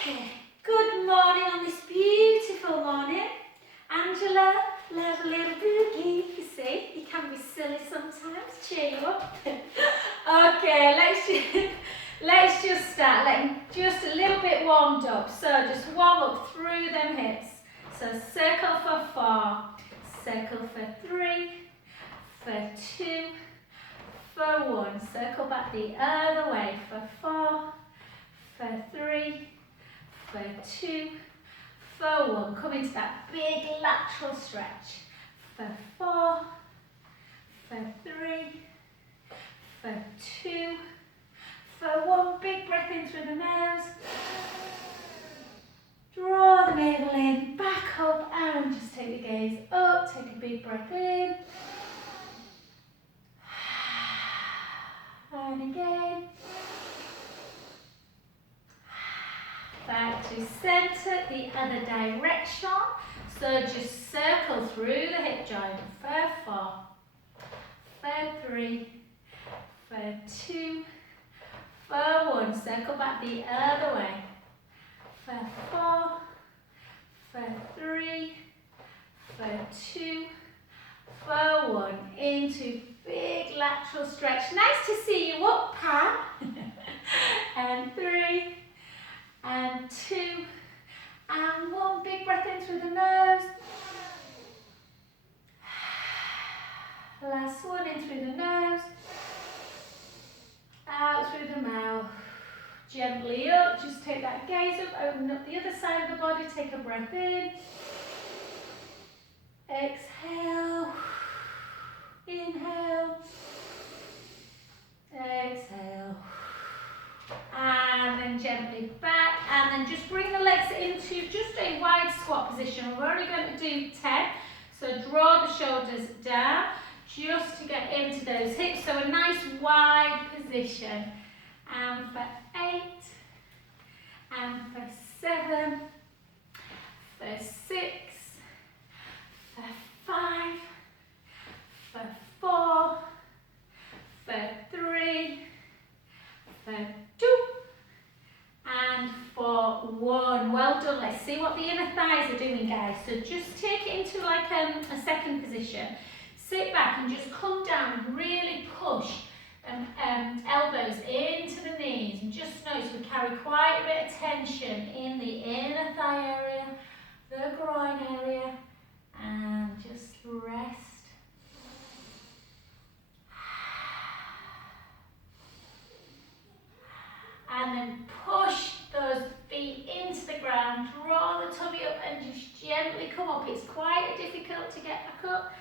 Okay, good morning on this beautiful morning. Angela, love a little boogie. You see, you can be silly sometimes, cheer you up. Okay, let's just start, just a little bit warmed up. So just warm up through them hips. So circle for 4, circle for 3, for 2, for 1. Circle back the other way for 4, for 3, for 2, for 1. Come into that big lateral stretch. For 4, for 3, for 2, for 1. Big breath in through the nose. Draw the navel in, back up, and just take the gaze up. Take a big breath in. And again. Back to centre, the other direction. So just circle through the hip joint. For 4, for 3, for 2, for 1. Circle back the other way. For 4, for 3, for 2, for 1. Into big lateral stretch. Nice to see you up, Pam. And 3, and 2, and 1. Big breath in through the nose. Last one, in through the nose. Out through the mouth. Gently up, just take that gaze up, open up the other side of the body, take a breath in. Exhale. Inhale. Exhale. And then gently back, and then just bring the legs into just a wide squat position. We're only going to do 10, so draw the shoulders down just to get into those hips, so a nice wide position. And for 8, and for 7, for 6, for 5, for 4, for 3, for 2, and for 1. Well done. Let's see what the inner thighs are doing, guys. So just take it into like a second position. Sit back and just come down. Really push elbows into the knees. And just notice we carry quite a bit of tension in the inner thigh area, the groin area, and just rest. And then push those feet into the ground, draw the tummy up and just gently come up. It's quite difficult to get back up.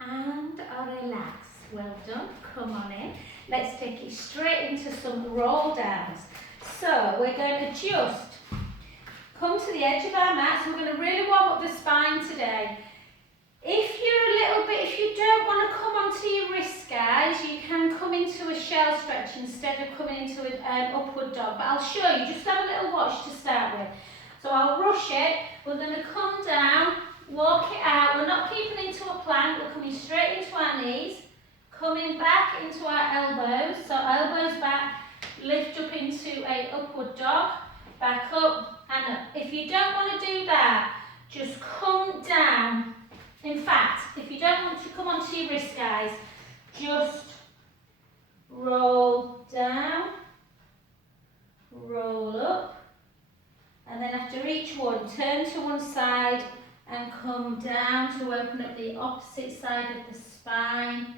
And relax. Well done. Come on in. Let's take it straight into some roll downs. So we're going to just come to the edge of our mats. We're going to really warm up the spine today. If you don't want to come onto your wrists, guys, you can come into a shell stretch instead of coming into an upward dog. But I'll show you, just have a little watch to start with. So I'll rush it. We're going to come down, walk it out. We're not keeping into a plank. We're coming straight into our knees, coming back into our elbows. So elbows back, lift up into a upward dog, back up and up. If you don't want to do that, just come down. In fact, if you don't want to come onto your wrist, guys, just roll down, roll up, and then after each one, turn to one side and come down to open up the opposite side of the spine.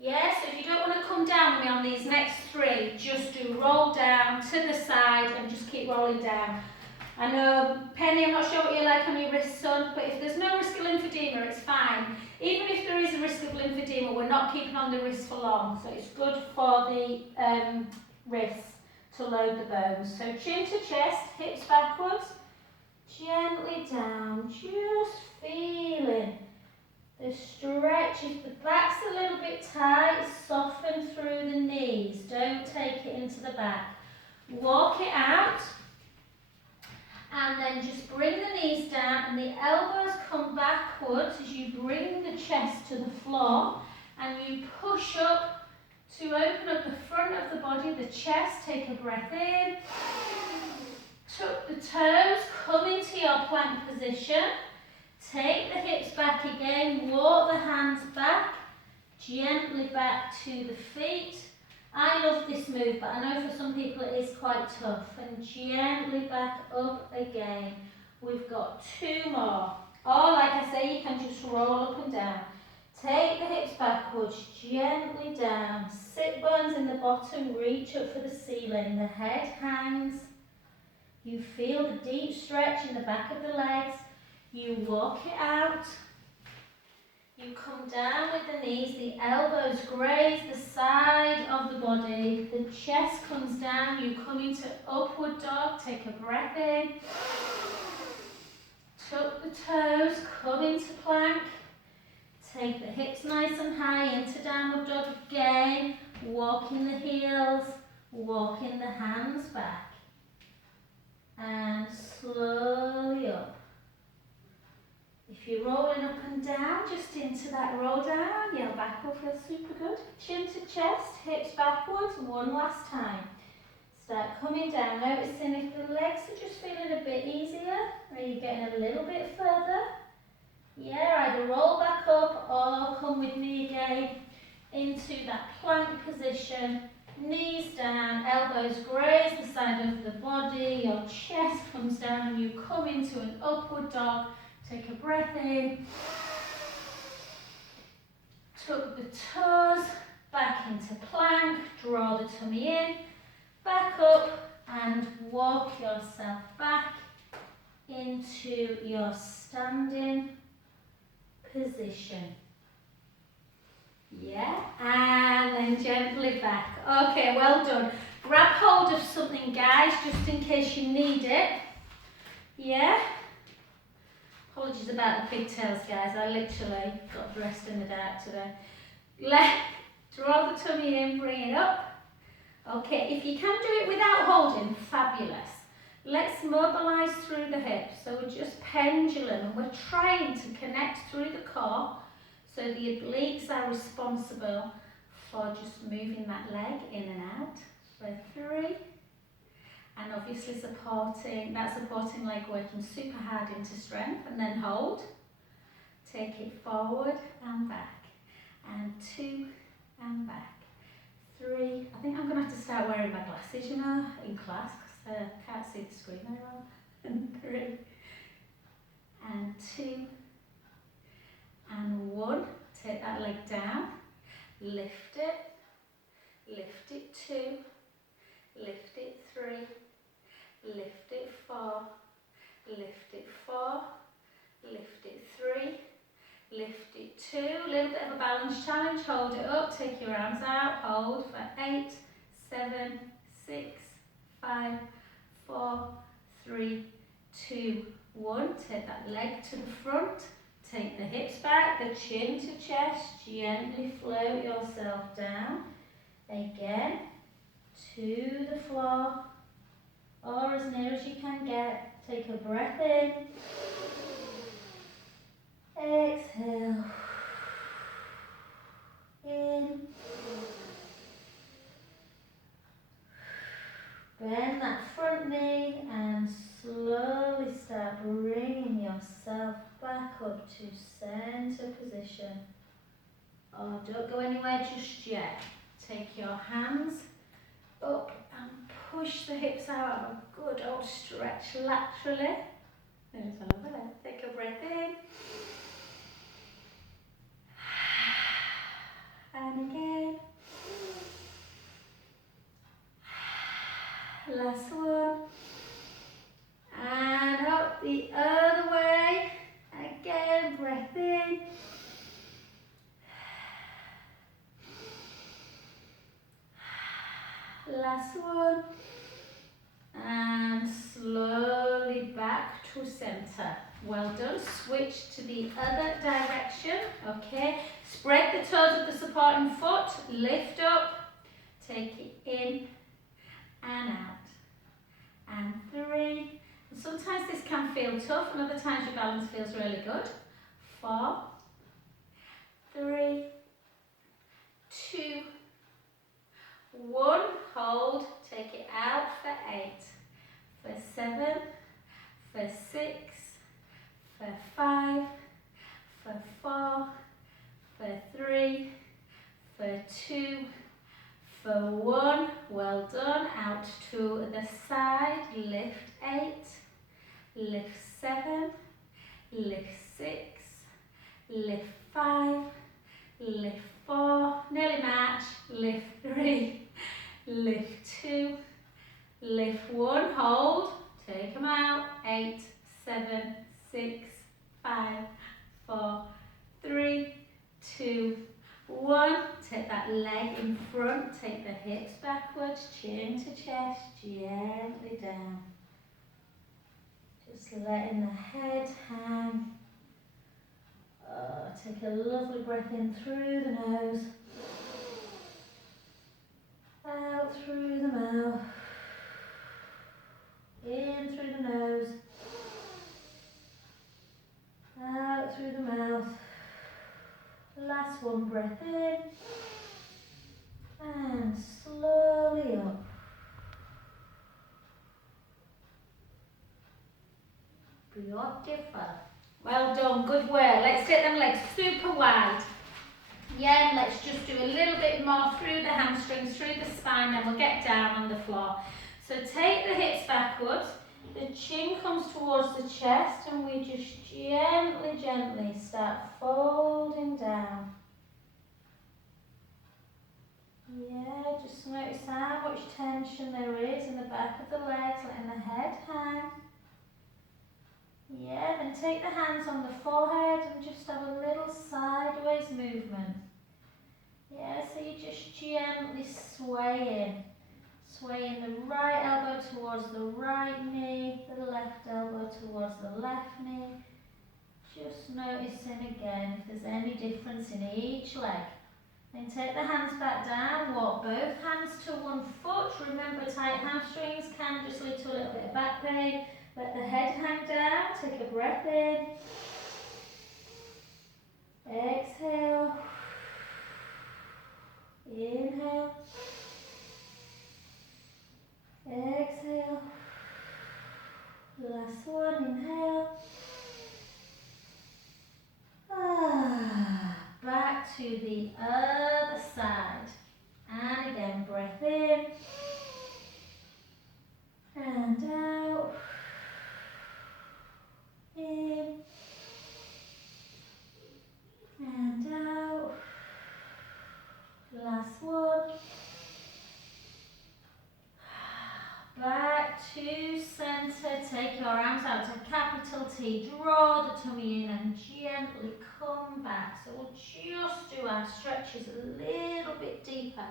Yes, if you don't want to come down with me on these next 3, just do roll down to the side and just keep rolling down. I know, Penny, I'm not sure what you like on your wrist, son, but if there's no risk of lymphedema, it's fine. Even if there is a risk of lymphedema, we're not keeping on the wrist for long, so it's good for the wrists to load the bones. So chin to chest, hips backwards, gently down, just feeling the stretch. If the back's a little bit tight, soften through the knees, don't take it into the back. Walk it out. And then just bring the knees down and the elbows come backwards as you bring the chest to the floor and you push up to open up the front of the body, the chest. Take a breath in, tuck the your plank position. Take the hips back again, walk the hands back, gently back to the feet. I love this move, but I know for some people it is quite tough. And gently back up again. We've got 2 more. Or like I say, you can just roll up and down. Take the hips backwards, gently down. Sit bones in the bottom, reach up for the ceiling. The head hangs. You feel the deep stretch in the back of the legs. You walk it out. You come down with the knees, the elbows graze the side of the body, the chest comes down, you come into upward dog, take a breath in, tuck the toes, come into plank, take the hips nice and high into downward dog again, walking the heels, walking the hands back, and slowly up. If you're rolling up and down, just into that roll down, your back will feel super good. Chin to chest, hips backwards, one last time. Start coming down, noticing if the legs are just feeling a bit easier, or you're getting a little bit further. Yeah, either roll back up or come with me again into that plank position. Knees down, elbows graze the side of the body, your chest comes down and you come into an upward dog. Take a breath in, tuck the toes, back into plank, draw the tummy in, back up and walk yourself back into your standing position. Yeah, and then gently back. Okay, well done. Grab hold of something, guys, just in case you need it. Yeah. Apologies about the pigtails, guys. I literally got dressed in the dark today. Draw the tummy in, bring it up. Okay, if you can do it without holding, fabulous. Let's mobilise through the hips. So we're just pendulum and we're trying to connect through the core so the obliques are responsible for just moving that leg in and out. For 3. And obviously supporting leg working super hard into strength, and then hold. Take it forward and back. And 2 and back. 3. I think I'm going to have to start wearing my glasses, you know, in class, because I can't see the screen very well. And 3. And 2. And 1. Take that leg down. Lift it. Lift it 2. Lift it 3. Lift it 4, lift it 4, lift it 3, lift it 2, a little bit of a balance challenge, hold it up, take your arms out, hold for 8, 7, 6, 5, 4, 3, 2, 1, take that leg to the front, take the hips back, the chin to chest, gently float yourself down, again, to the floor, or as near as you can get. Take a breath in, exhale, in, bend that front knee and slowly start bringing yourself back up to center position. Oh, don't go anywhere just yet. Take your hands up and push the hips out of a good old stretch laterally. There's one over there. Take a breath in. And again. Last one. And up the other way. Again, breath in. Last one. And slowly back to center. Well done. Switch to the other direction. Okay. Spread the toes of the supporting foot. Lift up. Take it in and out. And 3. And sometimes this can feel tough, and other times your balance feels really good. 4, 3, 2, 1. Hold. Take it out for 8. For 7. For 6. the side, lift 8, lift 7, lift 6, lift 5, lift 4, nearly match, lift 3, lift 2, lift 1, hold, take them out, 8, 7, 6, 5, 4, 3, 2, 1, take that leg in front, take the hips backwards, chin to chest, gently down. Just letting the head hang. Take a lovely breath in through the nose, out through the mouth, in through the nose, out through the mouth. Last one, breath in, and slowly up. Beautiful. Well done, good work. Let's get them legs super wide. Yeah, and let's just do a little bit more through the hamstrings, through the spine, then we'll get down on the floor. So take the hips backwards, the chin comes towards the chest, and we just gently, gently start folding down. Yeah, just notice how much tension there is in the back of the legs, letting the head hang. Yeah, then take the hands on the forehead and just have a little sideways movement. Yeah, so you're just gently swaying. Swaying the right elbow towards the right knee, the left elbow towards the left knee. Just noticing again if there's any difference in each leg. Then take the hands back down, walk both hands to one foot. Remember, tight hamstrings can just lead to a little bit of back pain. Let the head hang down, take a breath in. Exhale. Inhale. Exhale. Last one, inhale. Back to the other side. And again, breath in. And out. In. And out. Last one. Back to center. Take your arms out to capital T. Draw the tummy in and gently come back. So we'll just do our stretches a little bit deeper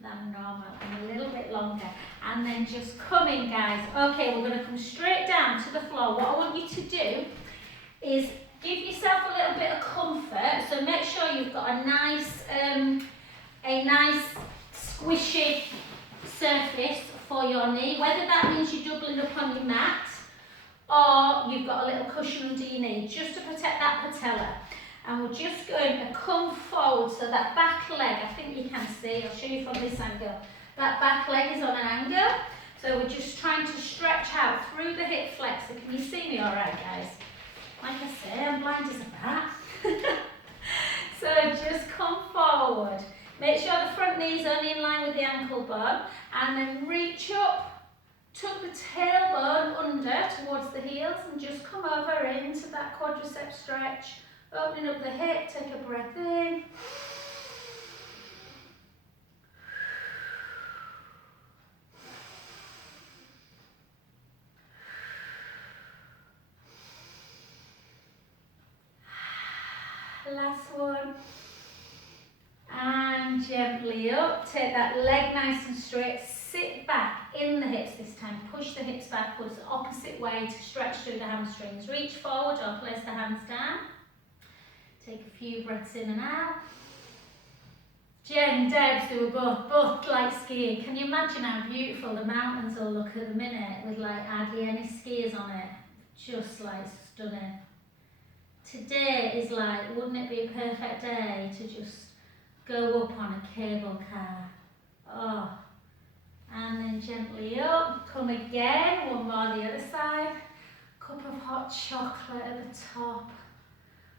than normal and a little bit longer. And then just come in, guys. Okay, we're going to come straight down to the floor. What I want you to do is give yourself a little bit of comfort. So make sure you've got a nice squishy surface for your knee, whether that means you're doubling up on your mat or you've got a little cushion under your knee, just to protect that patella. And we're just going to come forward, so that back leg, I think you can see, I'll show you from this angle, that back leg is on an angle, so we're just trying to stretch out through the hip flexor. Can you see me all right, guys? Like I say, I'm blind as a bat. So just come forward. Make sure the front knee is only in line with the ankle bone, and then reach up, tuck the tailbone under towards the heels, and just come over into that quadricep stretch, opening up the hip. Take a breath in. Last one. And gently up, take that leg nice and straight, sit back in the hips this time, push the hips backwards the opposite way to stretch through the hamstrings. Reach forward or place the hands down. Take a few breaths in and out. Jen, Debs, they were both like skiing. Can you imagine how beautiful the mountains will look at the minute with like hardly any skiers on it? Just like stunning. Today is like, wouldn't it be a perfect day to just go up on a cable car? Oh, and then gently up, come again, one more the other side. Cup of hot chocolate at the top,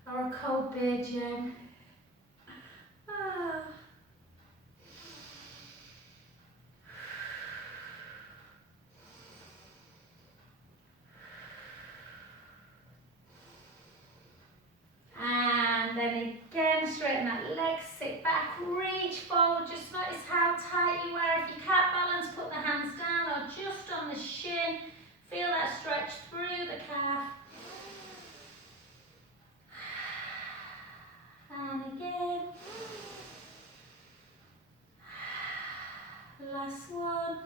or a cold beer, Jen. Ah. shin. Feel that stretch through the calf. And again. Last one.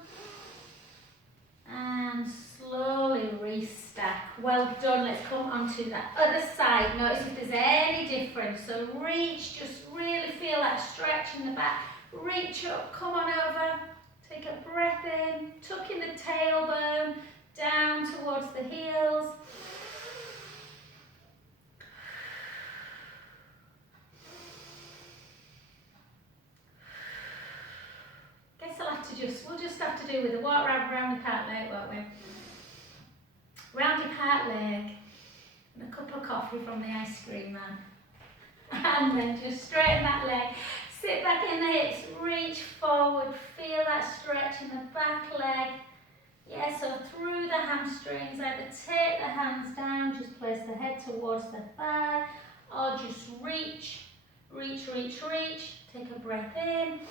And slowly restack. Well done. Let's come onto that other side. Notice if there's any difference. So reach, just really feel that stretch in the back. Reach up, come on over. Take a breath in, tuck in the tailbone, down towards the heels. Guess I'll have to we'll just have to do with a walk round the part leg, won't we? Round your part leg, and a cup of coffee from the ice cream man. And then just straighten that leg. Sit back in the hips, reach forward, feel that stretch in the back leg. Yeah, so through the hamstrings, either take the hands down, just place the head towards the thigh, or just reach, reach, reach, reach. Take a breath in.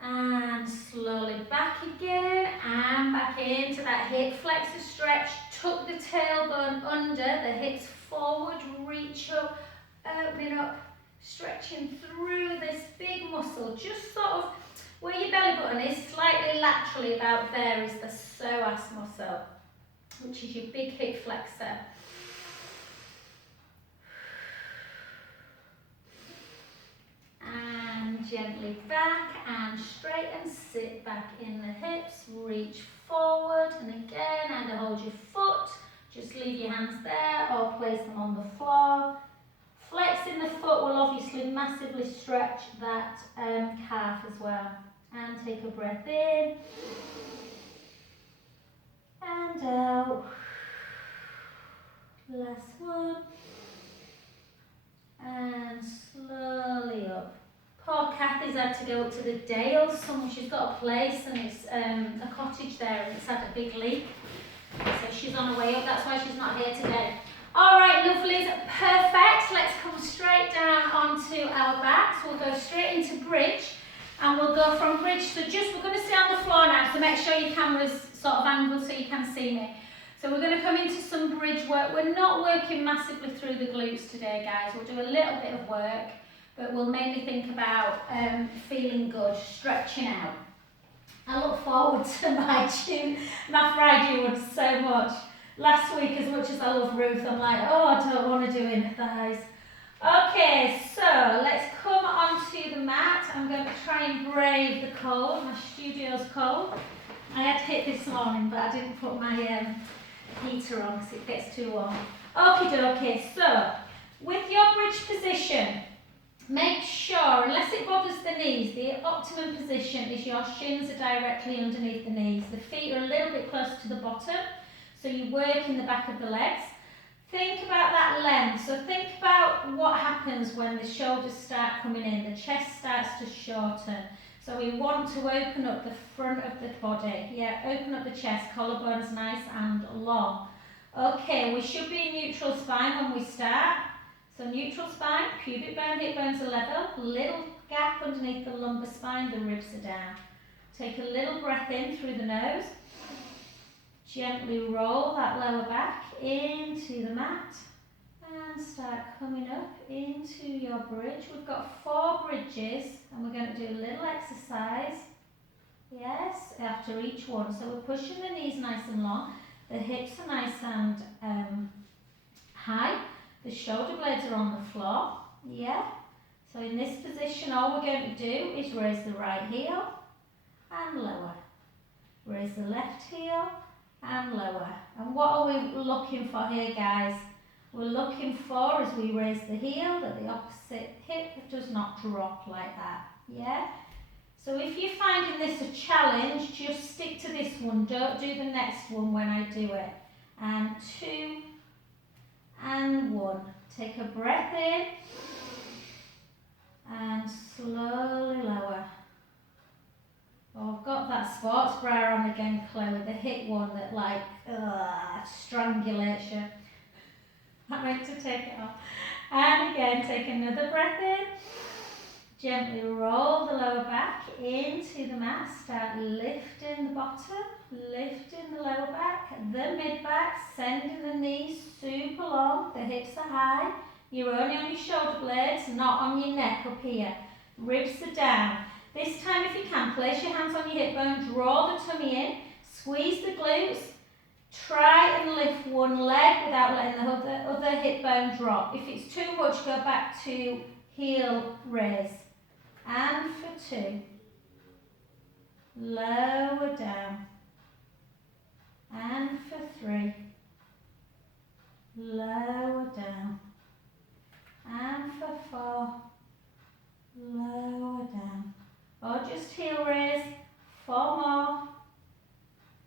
And slowly back again, and back into that hip flexor stretch. Tuck the tailbone under, the hips forward, reach up, opening up, stretching through this big muscle, just sort of where your belly button is, slightly laterally about there is the psoas muscle, which is your big hip flexor. And gently back and straight and sit back in the hips, reach forward, and again, either hold your foot, just leave your hands there or place them on the floor. Flexing the foot will obviously massively stretch that calf as well. And take a breath in and out. Last one. And slowly up. Poor Kathy's had to go up to the Dales. She's got a place and it's a cottage there and it's had a big leak. So she's on her way up, that's why she's not here today. Alright, lovelies, perfect. Let's come straight down onto our backs. We'll go straight into bridge and we'll go from bridge. So we're going to stay on the floor now, so make sure your camera's sort of angled so you can see me. So we're going to come into some bridge work. We're not working massively through the glutes today, guys. We'll do a little bit of work, but we'll mainly think about feeling good, stretching out. I look forward to my Friday one so much. Last week, as much as I love Ruth, I'm like, oh, I don't want to do inner thighs. Okay, so let's come onto the mat. I'm going to try and brave the cold. My studio's cold. I had hit this morning, but I didn't put my heater on because it gets too warm. Okay, so with your bridge position, make sure, unless it bothers the knees, the optimum position is your shins are directly underneath the knees. The feet are a little bit closer to the bottom. So you work in the back of the legs. Think about that length. So think about what happens when the shoulders start coming in. The chest starts to shorten. So we want to open up the front of the body. Yeah, open up the chest. Collarbone's nice and long. Okay, we should be in neutral spine when we start. So neutral spine, pubic bone, hip bones are level. Little gap underneath the lumbar spine. The ribs are down. Take a little breath in through the nose. Gently roll that lower back into the mat and start coming up into your bridge. We've got 4 bridges and we're going to do a little exercise, yes, after each one. So we're pushing the knees nice and long, the hips are nice and high, the shoulder blades are on the floor, yeah. So in this position all we're going to do is raise the right heel and lower, raise the left heel and lower. And what are we looking for here, guys? We're looking for, as we raise the heel, that the opposite hip does not drop like that, yeah? So if you're finding this a challenge, just stick to this one. Don't do the next one when I do it. And 2 and 1. Take a breath in and slowly lower. Oh, I've got that sports bra on again, Chloe, the hip one that like strangulates you. I meant to take it off. And again, take another breath in. Gently roll the lower back into the mat. Start lifting the bottom, lifting the lower back, the mid back, sending the knees super long. The hips are high. You're only on your shoulder blades, not on your neck up here. Ribs are down. This time, if you can, place your hands on your hip bone, draw the tummy in, squeeze the glutes. Try and lift one leg without letting the other hip bone drop. If it's too much, go back to heel raise. And for 2. Lower down. And for 3. Lower down. And for 4. Lower down. Or just heel raise. 4 more.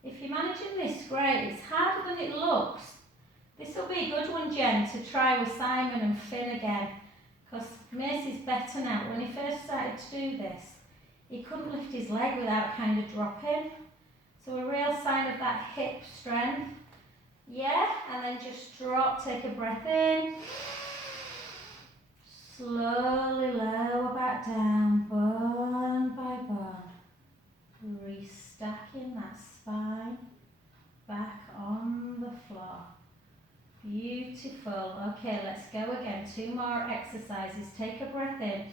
If you're managing this, great. It's harder than it looks. This will be a good one, Jen, to try with Simon and Finn again. Because Macy's better now. When he first started to do this, he couldn't lift his leg without kind of dropping. So a real sign of that hip strength. Yeah, and then just drop, take a breath in. Slowly lower back down, bone by bone. Restacking that spine back on the floor. Beautiful. Okay, let's go again. 2 more exercises. Take a breath in.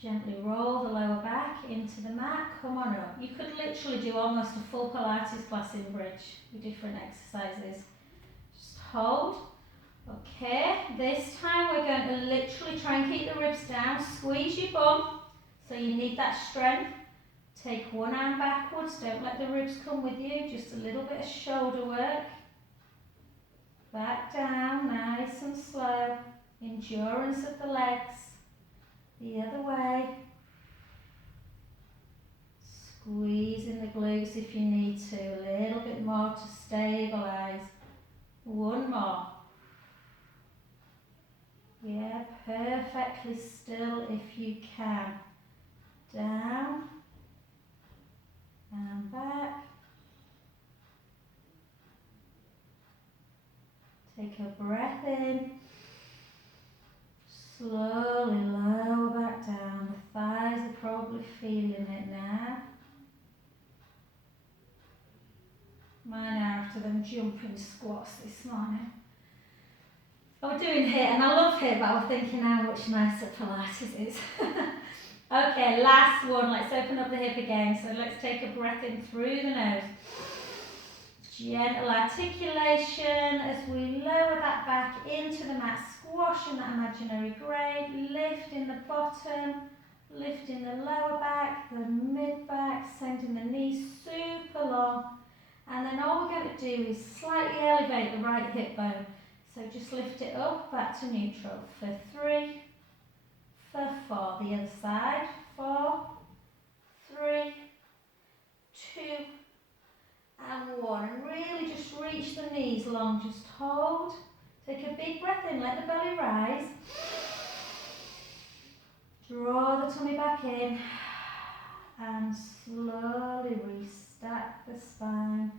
Gently roll the lower back into the mat. Come on up. You could literally do almost a full Pilates class in bridge with different exercises. Just hold. Okay, this time we're going to literally try and keep the ribs down. Squeeze your bum. So you need that strength. Take one arm backwards. Don't let the ribs come with you. Just a little bit of shoulder work. Back down, nice and slow. Endurance of the legs. The other way. Squeezing the glutes if you need to. A little bit more to stabilise. 1 more. Yeah, perfectly still if you can. Down. And back. Take a breath in. Slowly lower back down. The thighs are probably feeling it now. Mine are after them jumping squats this morning. I was doing HIIT and I love HIIT, but I was thinking how much nicer Pilates is. Okay, last one. Let's open up the hip again. So let's take a breath in through the nose. Gentle articulation as we lower that back into the mat, squashing that imaginary grade, lifting the bottom, lifting the lower back, the mid back, sending the knees super long. And then all we're going to do is slightly elevate the right hip bone. So just lift it up, back to neutral for 3, for 4. The other side, 4, 3, 2, and 1. And really just reach the knees long, just hold. Take a big breath in, let the belly rise. Draw the tummy back in and slowly restack the spine.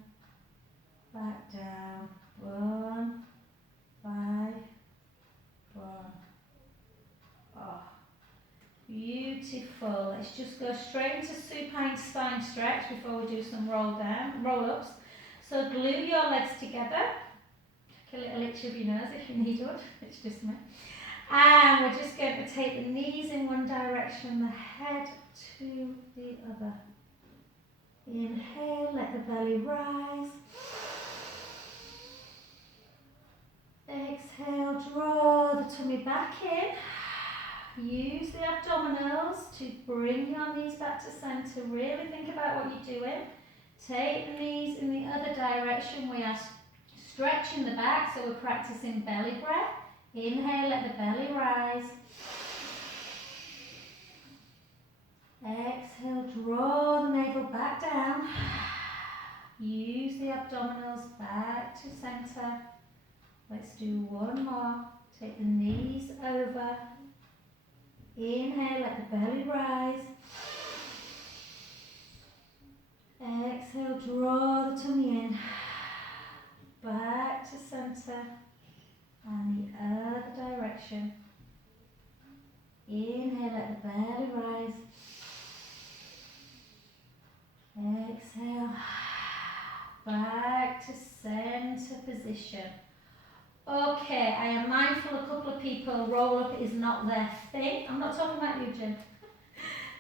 Back down, 1 by 1. Oh, beautiful. Let's just go straight into supine spine stretch before we do some roll-ups. So glue your legs together. Take a little itch of your nose if you need one. It's just me. And we're just going to take the knees in one direction, the head to the other. Inhale, let the belly rise. Exhale, draw the tummy back in. Use the abdominals to bring your knees back to centre. Really think about what you're doing. Take the knees in the other direction. We are stretching the back, so we're practicing belly breath. Inhale, let the belly rise. Exhale, draw the navel back down. Use the abdominals back to centre. Let's do 1 more. Take the knees over. Inhale, let the belly rise. Exhale, draw the tummy in. Back to centre. And the other direction. Inhale, let the belly rise. Exhale, back to centre position. Okay, I am mindful a couple of people roll up is not their thing. I'm not talking about you, Jen.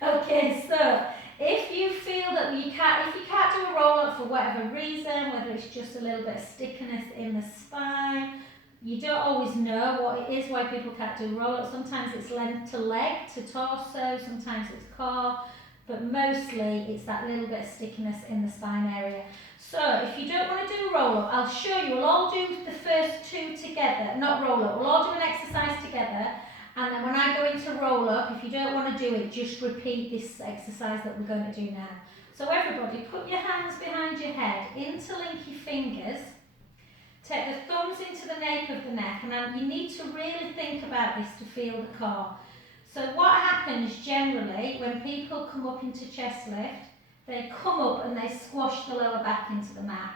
Okay, so if you feel that if you can't do a roll up for whatever reason, whether it's just a little bit of stickiness in the spine, you don't always know what it is why people can't do roll up. Sometimes it's length to leg, to torso, sometimes it's core, but mostly it's that little bit of stickiness in the spine area. So if you don't want to do a roll up, I'll show you. We'll all do the first two together, not roll up. We'll all do an exercise together, and then when I go into roll up, if you don't want to do it, just repeat this exercise that we're going to do now. So everybody, put your hands behind your head, interlink your fingers, take the thumbs into the nape of the neck, and then you need to really think about this to feel the core. So what happens generally when people come up into chest lift, they come up and they squash the lower back into the mat.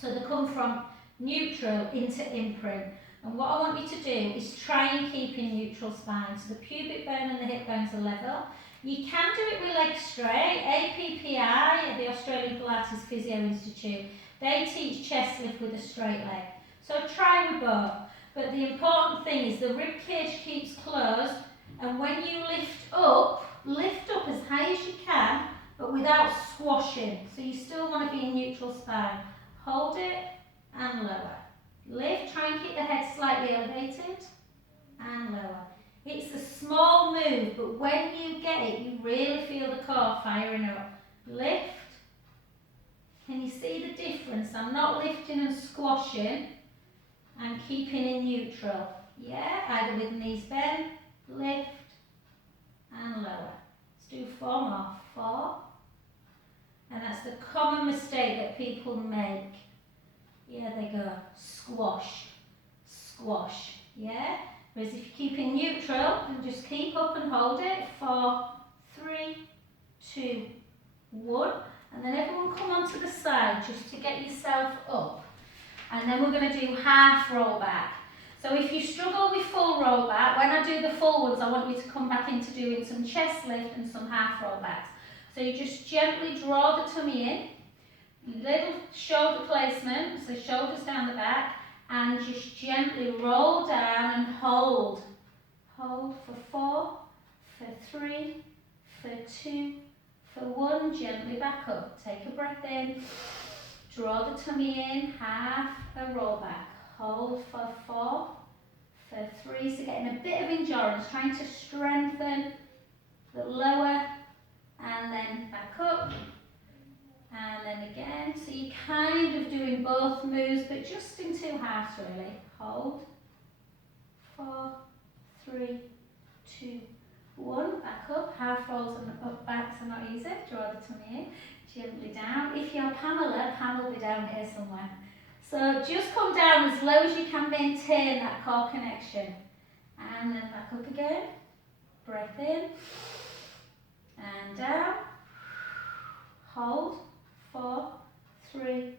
So they come from neutral into imprint. And what I want you to do is try and keep in neutral spine. So the pubic bone and the hip bones are level. You can do it with legs straight. APPI, the Australian Pilates Physio Institute, they teach chest lift with a straight leg. So try with both. But the important thing is the rib cage keeps closed, and when you lift up as high as you can, but without squashing. So you still want to be in neutral spine. Hold it and lower. Lift, try and keep the head slightly elevated and lower. It's a small move, but when you get it, you really feel the core firing up. Lift. Can you see the difference? I'm not lifting and squashing. I'm keeping in neutral. Yeah, either with knees bent, lift and lower. Let's do 4 more. 4. And that's the common mistake that people make. Yeah, they go squash, squash. Yeah? Whereas if you keep in neutral and just keep up and hold it. 4, 3, 2, 1. And then everyone come onto the side just to get yourself up. And then we're going to do half roll back. So if you struggle with full roll back, when I do the full ones, I want you to come back into doing some chest lift and some half roll backs. So you just gently draw the tummy in, little shoulder placement, so shoulders down the back, and just gently roll down and hold. Hold for 4, for 3, for 2, for 1, gently back up. Take a breath in, draw the tummy in, half a roll back. Hold for 4, for 3, so getting a bit of endurance, trying to strengthen the lower, and then back up, and then again. So you're kind of doing both moves, but just in 2 halves really. Hold, 4, 3, 2, 1, back up. Half rolls and up backs are not easy. Draw the tummy in, gently down. If you're Pamela, Pam will be down here somewhere. So just come down as low as you can, maintain that core connection. And then back up again. Breath in. And down. Hold. 4, 3,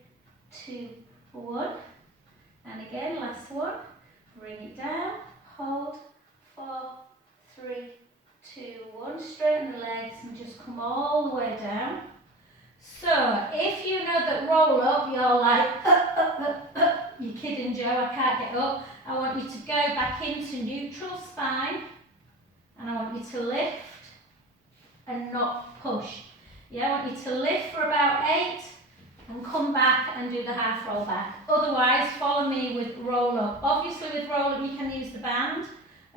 2, 1. And again, last one. Bring it down. Hold. 4, 3, 2, 1. Straighten the legs and just come all the way down. So, if you know that roll up, you're like, you're kidding Joe, I can't get up. I want you to go back into neutral spine, and I want you to lift and not push. Yeah, I want you to lift for about 8 and come back and do the half roll back. Otherwise, follow me with roll up. Obviously with roll up you can use the band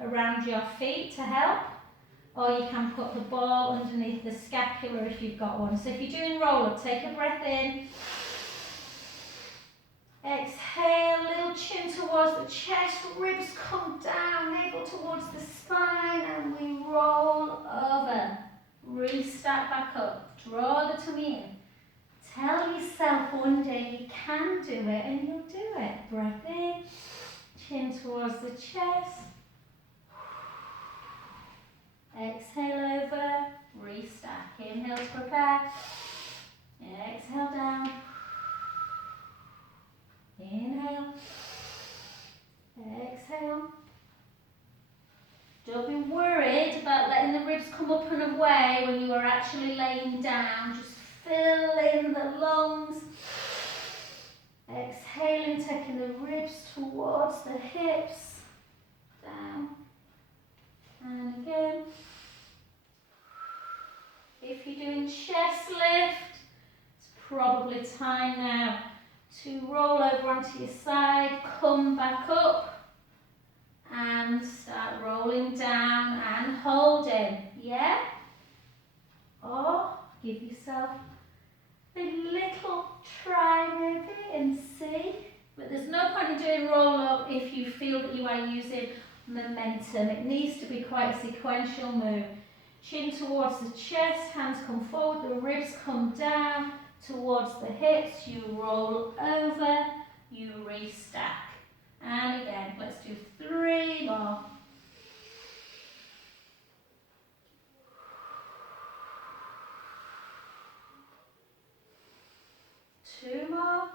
around your feet to help, or you can put the ball underneath the scapula if you've got one. So if you're doing roll up, take a breath in. Exhale, little chin towards the chest, ribs come down, navel towards the spine, and we roll over. Restart back up, draw the tummy in. Tell yourself one day you can do it and you'll do it. Breath in, chin towards the chest. Exhale over, restart. Inhale to prepare. Exhale down. Inhale. Exhale. Don't be worried actually laying down, just fill in the lungs. Exhaling, taking the ribs towards the hips. Down. And again. If you're doing chest lift, it's probably time now to roll over onto your side, come back up, and start rolling down and holding, yeah? Or give yourself a little try maybe and see. But there's no point in doing roll up if you feel that you are using momentum. It needs to be quite a sequential move. Chin towards the chest, hands come forward, the ribs come down towards the hips, you roll over, you restack. And again, let's do 3 more. 2 more.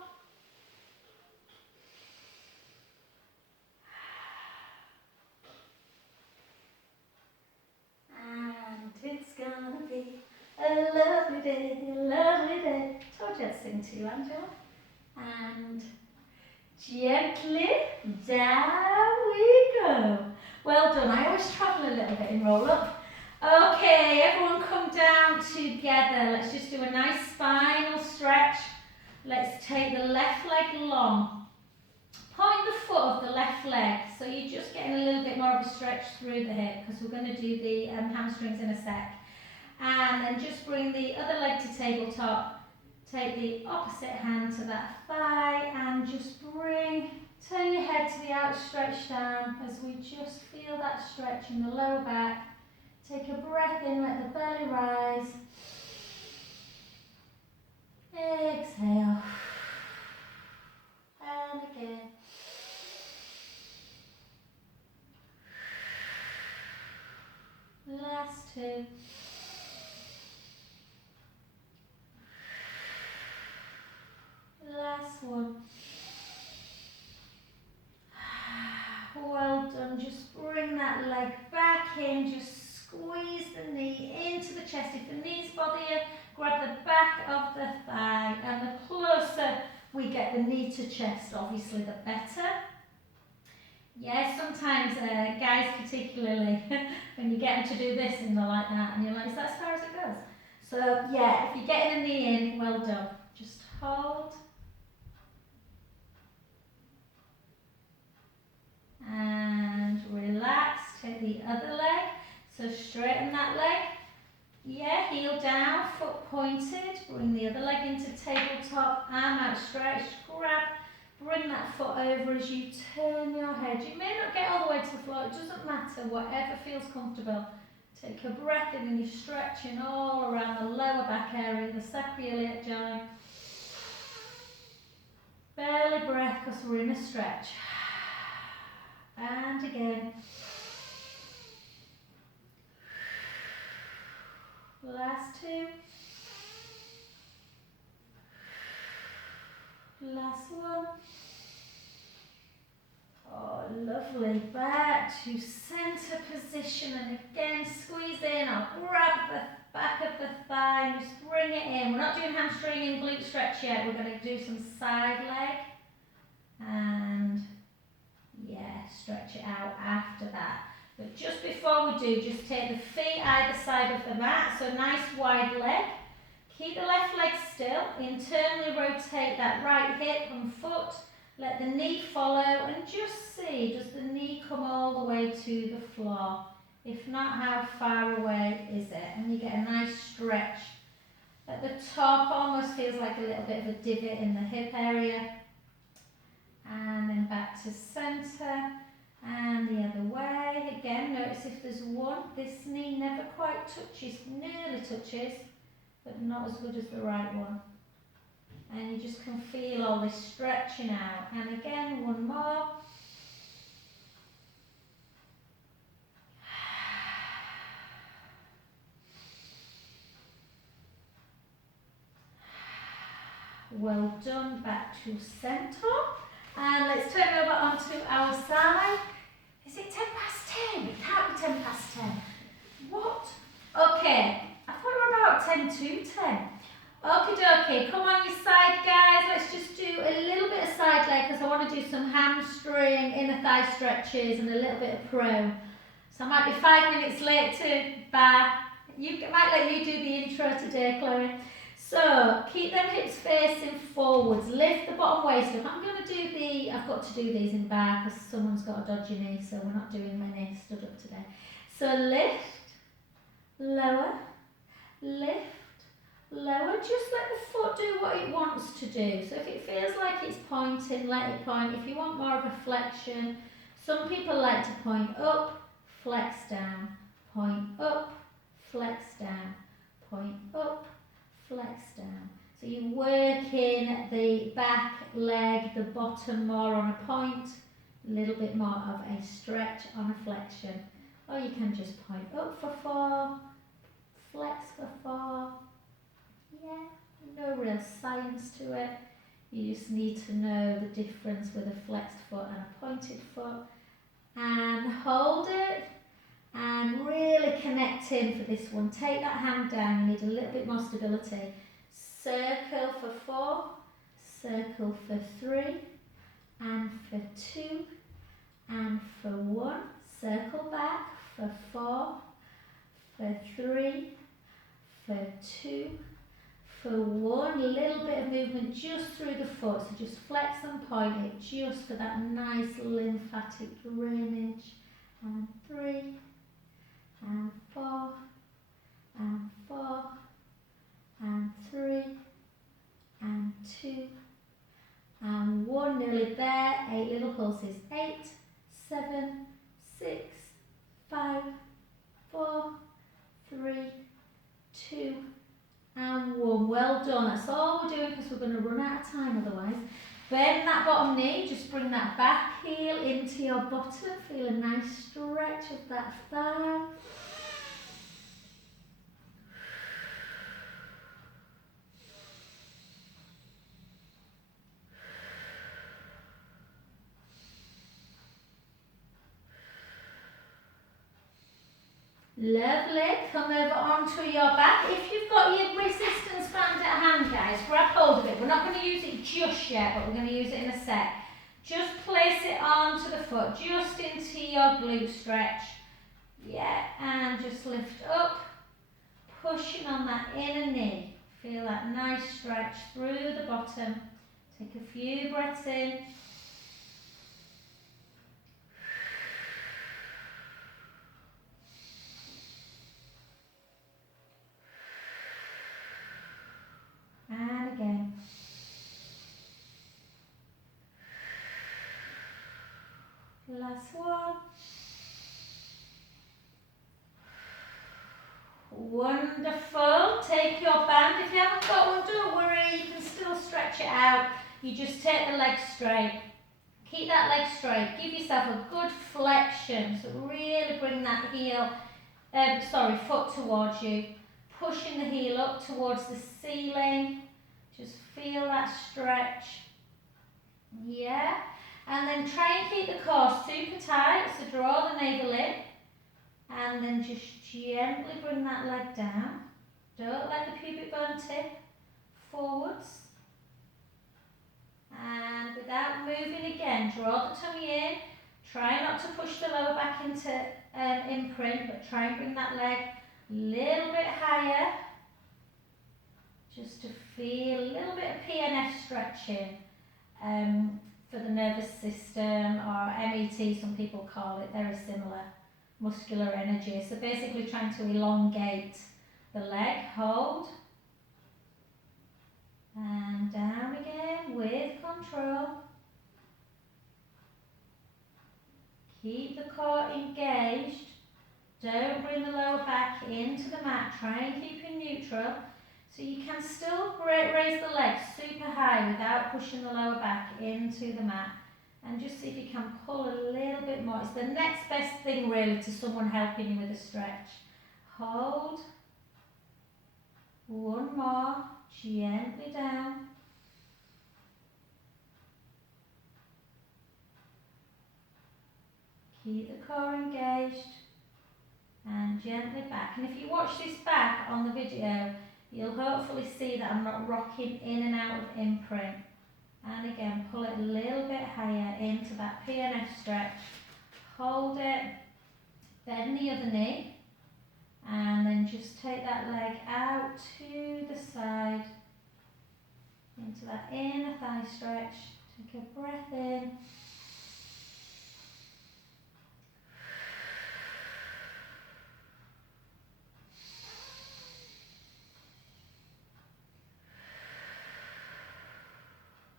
And it's gonna be a lovely day, a lovely day. Told you I'd sing to you, Angela. And gently down we go. Well done. I always travel a little bit in roll up. Okay, everyone come down together. Let's just do a nice spinal stretch. Let's take the left leg long. Point the foot of the left leg, so you're just getting a little bit more of a stretch through the hip, because we're going to do the hamstrings in a sec. And then just bring the other leg to tabletop. Take the opposite hand to that thigh and just turn your head to the outstretched arm as we just feel that stretch in the lower back. Take a breath in, let the belly rise. Exhale. And again. Last 2. Last 1. Well done. Just bring that leg back in. Just squeeze the knee into the chest. If the knees bother you, grab the back of the thigh. And the closer we get the knee to chest, obviously, the better. Yeah, sometimes guys particularly, when you get them to do this and they're like that, and you're like, is that as far as it goes? So yeah, if you're getting a knee in, well done. Just hold. And relax, take the other leg. So straighten that leg. Yeah, heel down, foot pointed. Bring the other leg into tabletop, arm outstretched, grab. Bring that foot over as you turn your head. You may not get all the way to the floor, it doesn't matter, whatever feels comfortable. Take a breath in and you're stretching all around the lower back area, the sacroiliac joint. Belly breath because we're in a stretch. And again. Last 2. Last 1. Oh, lovely. Back to center position, and again squeeze in. I'll grab the back of the thigh and just bring it in. We're not doing hamstring and glute stretch yet. We're going to do some side leg. And yeah, stretch it out after that. But just before we do, just take the feet either side of the mat. So nice wide leg. Keep the left leg still. Internally rotate that right hip and foot. Let the knee follow and just see, does the knee come all the way to the floor? If not, how far away is it? And you get a nice stretch. At the top, almost feels like a little bit of a divot in the hip area. And then back to centre and the other way. Again, notice if there's one, this knee never quite touches, nearly touches, but not as good as the right one. And you just can feel all this stretching out. And again, one more. Well done, back to centre. And let's turn over onto our side. Is it 10 past 10? It can't be 10 past 10. What? Okay, I thought we were about got 10 to 10. Okie dokie, come on your side guys, let's just do a little bit of side leg because I want to do some hamstring, inner thigh stretches and a little bit of prone. So I might be 5 minutes late to bar. Might let you do the intro today, Chloe. So keep them hips facing forwards, lift the bottom waist up. I've got to do these in bar because someone's got a dodgy knee, so we're not doing many stood up today. So lift, lower, lift, lower. Just let the foot do what it wants to do. So if it feels like it's pointing, let it point. If you want more of a flexion, some people like to point up, flex down, point up, flex down, point up, flex down. So you're working the back leg, the bottom more on a point, a little bit more of a stretch on a flexion. Or you can just point up for 4, flex for 4. Yeah, no real science to it. You just need to know the difference with a flexed foot and a pointed foot. And hold it. And really connect in for this one. Take that hand down, you need a little bit more stability. Circle for 4, circle for 3, and for 2, and for 1. Circle back for 4, for 3, for 2, for 1. A little bit of movement just through the foot. So just flex and point it just for that nice lymphatic drainage. And 3, and 4, and 4, and 3, and 2, and 1. Nearly there. 8 little pulses. 8, 7, 6, 5, 4, 3, 2, and 1. Well done. That's all we're doing because we're going to run out of time otherwise. Bend that bottom knee, just bring that back heel into your bottom. Feel a nice stretch of that thigh. Lovely. Come over onto your back. If you've got your resistance band at hand, guys, grab hold of it. We're not going to use it just yet, but we're going to use it in a sec. Just place it onto the foot, just into your glute stretch. Yeah, and just lift up, pushing on that inner knee. Feel that nice stretch through the bottom. Take a few breaths in. And again. Last one. Wonderful. Take your band. If you haven't got one, don't worry. You can still stretch it out. You just take the leg straight. Keep that leg straight. Give yourself a good flexion. So really bring that foot towards you. Pushing the heel up towards the ceiling. Just feel that stretch. Yeah. And then try and keep the core super tight. So draw the navel in. And then just gently bring that leg down. Don't let the pubic bone tip forwards. And without moving again, draw the tummy in. Try not to push the lower back into imprint, but try and bring that leg a little bit higher. Just to feel a little bit of PNF stretching for the nervous system, or MET some people call it, very similar. Muscular energy. So basically trying to elongate the leg. Hold. And down again with control. Keep the core engaged. Don't bring the lower back into the mat. Try and keep it neutral. So you can still raise the legs super high without pushing the lower back into the mat. And just see if you can pull a little bit more. It's the next best thing really to someone helping you with a stretch. Hold. One more. Gently down. Keep the core engaged. And gently back. And if you watch this back on the video, You'll hopefully see that I'm not rocking in and out of imprint. And again, pull it a little bit higher into that PNF stretch. Hold it, bend the other knee, and then just take that leg out to the side, into that inner thigh stretch. Take a breath in.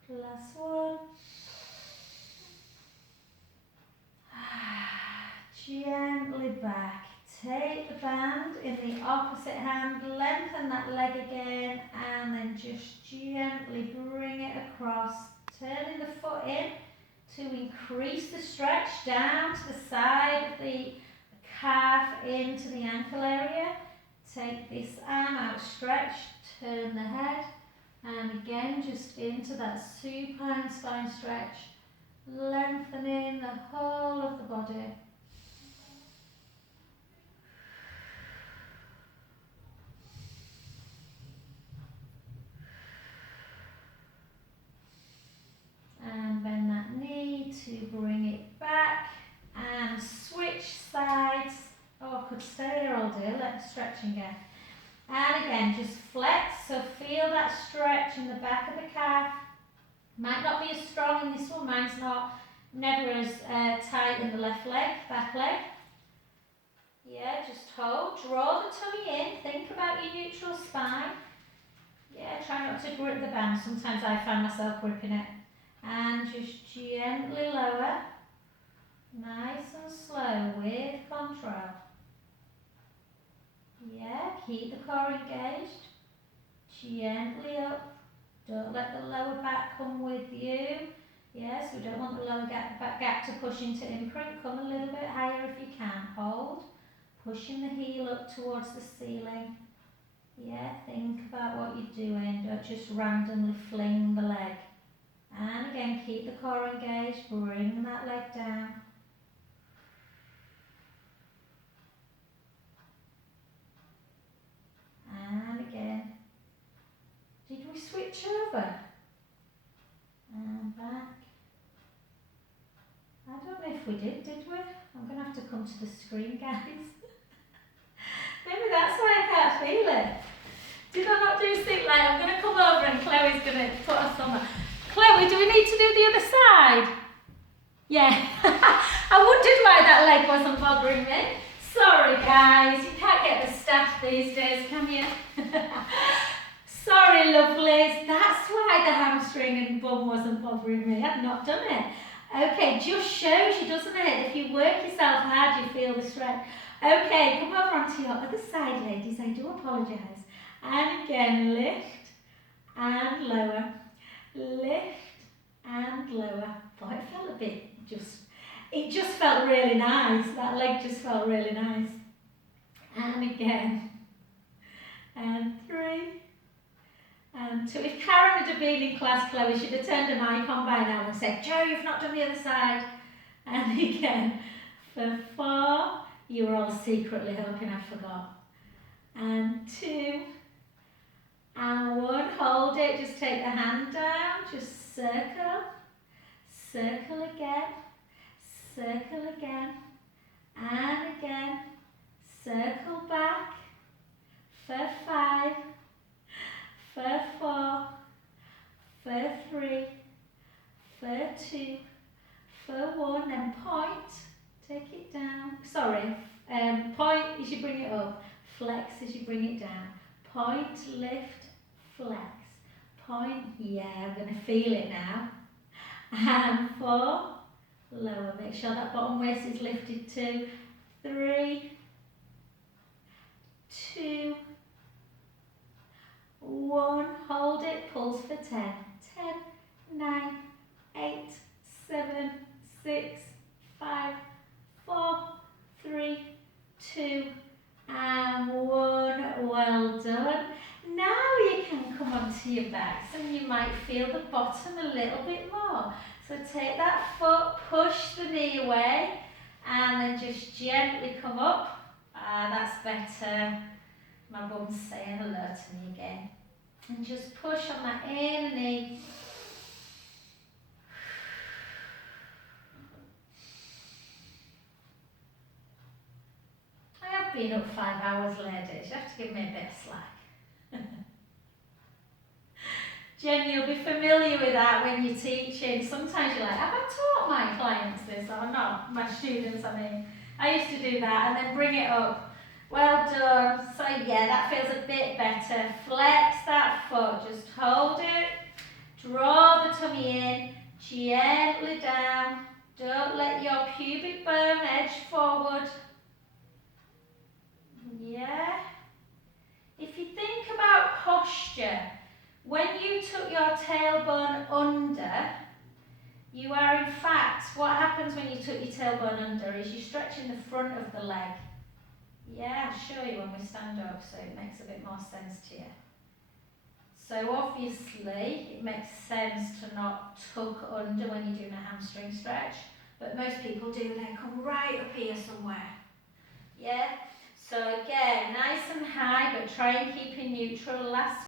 Last one. Gently back. Take the band in the opposite hand, lengthen that leg again, and then just gently bring it across. Turning the foot in to increase the stretch down to the side of the calf into the ankle area. Take this arm out, stretch, turn the head, and again just into that supine spine stretch, lengthening the whole of the body. And bend that knee to bring it back and switch sides. Oh, I could stay here all day. Let's stretch again. And again, just flex. So feel that stretch in the back of the calf. Might not be as strong in this one. Mine's not. Never as tight in the left leg, back leg. Yeah, just hold. Draw the tummy in. Think about your neutral spine. Yeah, try not to grip the band. Sometimes I find myself gripping it. And just gently lower, nice and slow with control. Yeah, keep the core engaged. Gently up. Don't let the lower back come with you. Yes, we don't want the lower back gap to push into imprint. Come a little bit higher if you can. Hold. Pushing the heel up towards the ceiling. Yeah, think about what you're doing. Don't just randomly fling the leg. And again, keep the core engaged, bring that leg down. And again. Did we switch over? And back. I don't know if we did we? I'm going to have to come to the screen, guys. Maybe that's why I can't feel it. Did I not do sit leg? I'm going to come over and Chloe's going to put us on that. Chloe, do we need to do the other side? Yeah. I wondered why that leg wasn't bothering me. Sorry guys, you can't get the staff these days, can you? Sorry lovelies, that's why the hamstring and bum wasn't bothering me. I've not done it. Okay, just shows you, doesn't it? If you work yourself hard, you feel the stretch. Okay, come over onto your other side, ladies. I do apologise. And again, lift and lower. Lift and lower. Oh, it felt a bit it just felt really nice. That leg just felt really nice. And again. And 3. And 2. If Karen had been in class, Chloe should have turned her mic on by now and said, Joe, you've not done the other side. And again, for 4. You were all secretly hoping I forgot. And 2. And 1, hold it, just take the hand down, just circle, circle again, and again, circle back, for 5, for 4, for 3, for 2, for 1, and point, take it down, sorry, point as you bring it up, flex as you bring it down, point, lift, flex, point, yeah, I'm going to feel it now, and 4, lower, make sure that bottom waist is lifted 2, 3, 2, 1, hold it, pulse for 10, 10, 9, 8, 7, 6, 5, 4, 3, 2, and 1, well done. Now you can come onto your backs and you might feel the bottom a little bit more. So take that foot, push the knee away, and then just gently come up. That's better. My bum's saying hello to me again. And just push on that inner knee. I have been up 5 hours, ladies. You have to give me a bit of slack. Jenny, you'll be familiar with that when you're teaching. Sometimes you're like, have I taught my clients this or not? My students, I mean. I used to do that and then bring it up. Well done. So yeah, that feels a bit better. Flex that foot. Just hold it. Draw the tummy in. Gently down. Don't let your pubic bone edge forward. Yeah. If you think about posture, when you took your tailbone under, you are in fact, what happens when you took your tailbone under is you're stretching the front of the leg. Yeah, I'll show you when we stand up so it makes a bit more sense to you. So obviously it makes sense to not tuck under when you're doing a hamstring stretch, but most people do, they come right up here somewhere. Yeah, so again, nice and high, but try and keep it neutral. Last